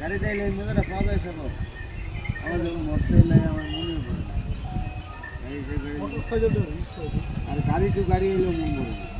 গাড়িতে এলে মেয়েটা পাওয়া যায় সব আমার যখন মোটরসাইকেল নাই আমার মনে পড়ে আর গাড়ি টু গাড়ি এলেও মন পড়ে